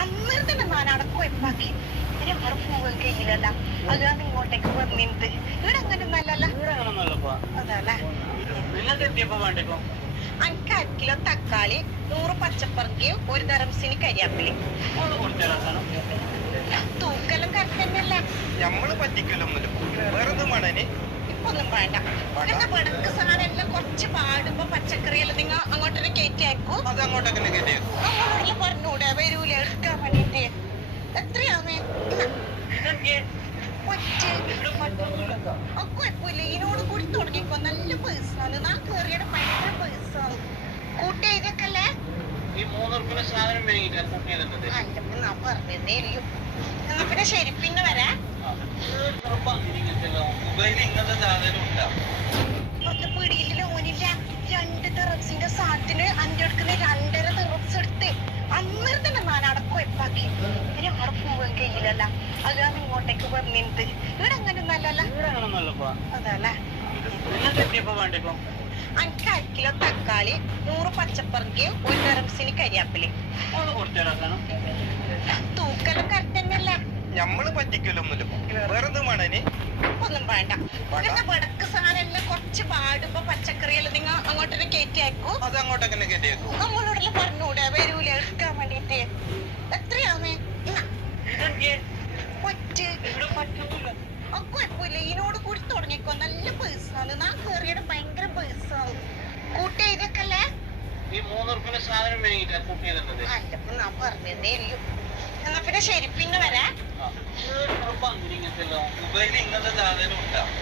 അന്നേരം തന്നെ ഞാൻ അടക്കം എപ്പാക്കി ഇനി അവിടെ പോകാൻ കഴിയില്ലല്ല. അതാണ് ഇങ്ങോട്ടേക്ക് വന്നിട്ട്. ഇവിടെ അങ്ങനെ ഒന്നല്ലല്ലോ. അതല്ലേ എനിക്ക് 1 കിലോ തക്കാളി, 100 പച്ചപ്പറങ്കി, 1 ദറംസിന് കരിയാപ്പിലി. തൂക്കെല്ലാം കറക്റ്റ് തന്നെയല്ലേ? നമ്മള് പറ്റിക്കലൊന്നുമില്ല. വേറൊന്നും വേണേ ഇപ്പൊന്നും വേണ്ട. പിന്നെ വെടക്ക് സാധനം എല്ലാം കുറച്ച് പാടുമ്പോ പച്ചക്കറിയെല്ലാം നിങ്ങൾ അങ്ങോട്ടൊരു കയറ്റി അയക്കും. അത് അങ്ങോട്ടൊക്കെ നമ്മളോട് പറഞ്ഞൂടെ വരൂല എടുക്കാൻ വേണ്ടിട്ട്. എത്രയാമേ കുഴപ്പമില്ല. ഇതിനോട് കൂടി തുടങ്ങിക്കോ. നല്ല പേഴ്സാണ്. നാ കേറിയുടെ ഭയങ്കര പേഴ്സാണ്. കൂട്ടി എഴുതിയൊക്കല്ലേ? നാ പറഞ്ഞതേ ഇല്ലയോ. എന്നാ പിന്നെ ശരി, പിന്നെ വരാ. ഇപ്പത്തെ പിടിയില്ല ഓനില്ല. 2 തെറപ്സിന്റെ സാധനത്തിന് അന്റെ എടുക്കുന്ന 2.5 തെറപ്സ് എടുത്ത് അന്നേരം തന്നെ ഞാൻ അടക്കം എപ്പാക്കി ഇനി അവിടെ പോകാൻ കഴിയില്ലല്ല. അതാണ് ഇങ്ങോട്ടേക്ക് വന്നിട്ട്. ഇവിടെ അങ്ങനെ ഒന്നല്ലല്ലോ. അതല്ലേ എനിക്ക് 1 കിലോ തക്കാളി, 100 പച്ചപ്പറങ്കി, 1 ദറംസിന് കരിയാപ്പിലി. തൂക്കെല്ലാം കറക്റ്റ് തന്നെയല്ലേ? നമ്മള് പറ്റിക്കലൊന്നുമില്ല. വേറൊന്നും വേണേ ഒന്നും വേണ്ട. പിന്നെ വെടക്ക് സാധനം എല്ലാം കുറച്ച് പാടുമ്പോ പച്ചക്കറിയെല്ലാം നിങ്ങൾ അങ്ങോട്ടൊരു കയറ്റി അയക്കും. അത് അങ്ങോട്ടൊക്കെ നമ്മളോടെല്ലാം പറഞ്ഞൂടെ വരൂല എടുക്കാൻ വേണ്ടിട്ട്. എത്രയാമേ കുഴപ്പമില്ല. ഇതിനോട് കൂടി തുടങ്ങിക്കോ. നല്ല പേഴ്സാണ്. നാ കേറിയുടെ ഭയങ്കര പേഴ്സാണ്. കൂട്ടി എഴുതിയൊക്കല്ലേ? അല്ലപ്പോ ഞാൻ പറഞ്ഞതേ ഇല്ലയോ. എന്നാ പിന്നെ ശരി, പിന്നെ വരാ. ഇങ്ങനത്തെ സാധനം ഉണ്ടാവും.